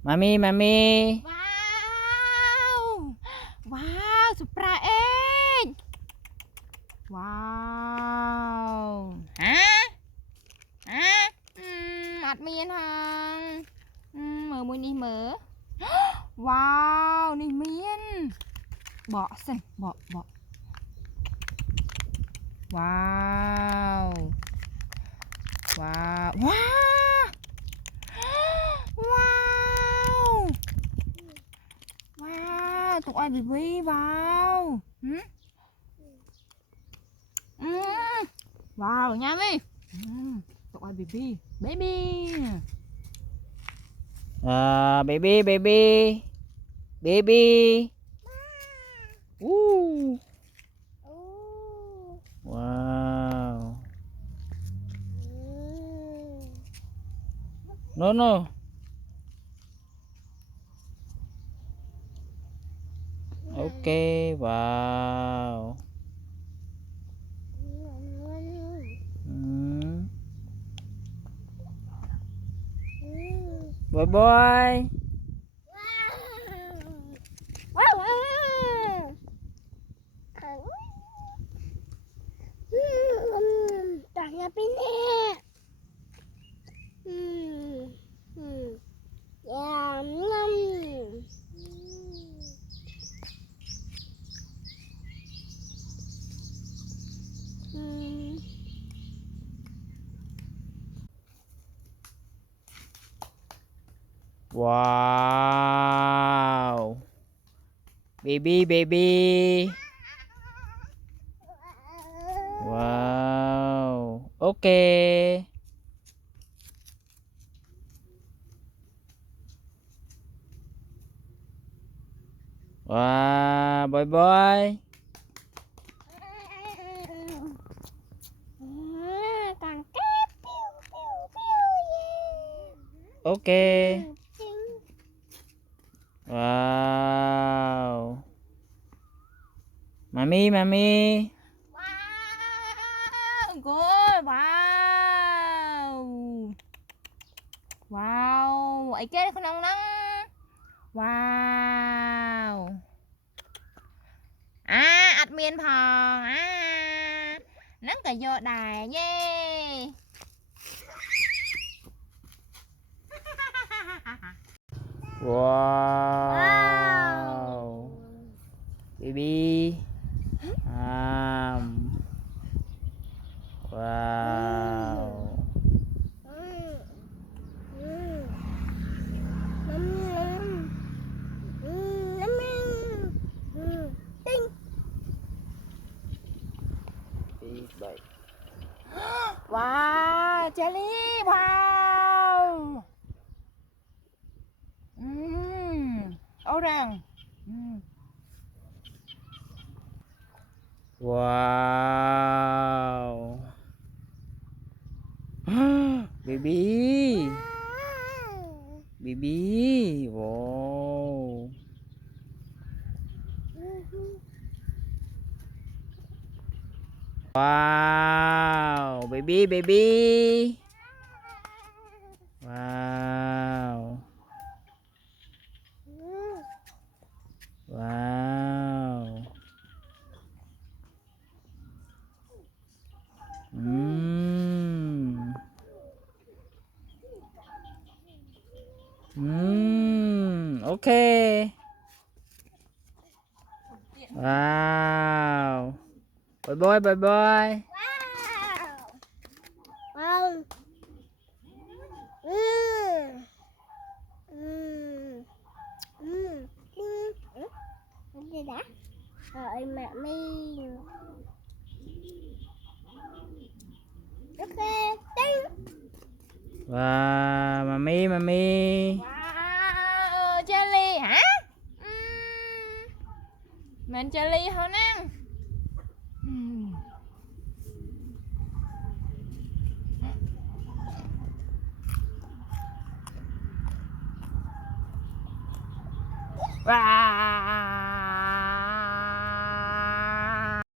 Mami, mami. Wow, wow, surprise. Wow. Hả? Hả? Mặt miên hằng. Mở môi ní mở. Wow, ní miên. Bỏ xin, bỏ. Wow. Wow. Wow. Wow. Wow, tụi ai baby wow. Wow, nha mi. Tụi ai baby. Baby. Baby, baby. Baby. Wow. No, no. Okay, wow. Bye bye. Tanya pini. Ya, Wow. Baby, baby. Wow. Okay. Wow, bye bye. Càng kép piu piu piu Okay. yeah. Wow. Mami, mami. Wow, good. Wow. Wow, ấy kia không nóng nắng. Wow. Admin phòng. Nắng cả vô đài yeah. Wow. Baby. Wow. Wow, jelly. Wow. Orang. Wow. Baby. Baby. Wow. Wow. Baby, baby. Wow. Wow. Okay. Wow. Bye bye, bye bye. Wow. Gì đã? Rồi mẹ mi. Ok, tính. Wow, mami, mami. Wow, jelly hả? Mình jelly hả nè? Wow.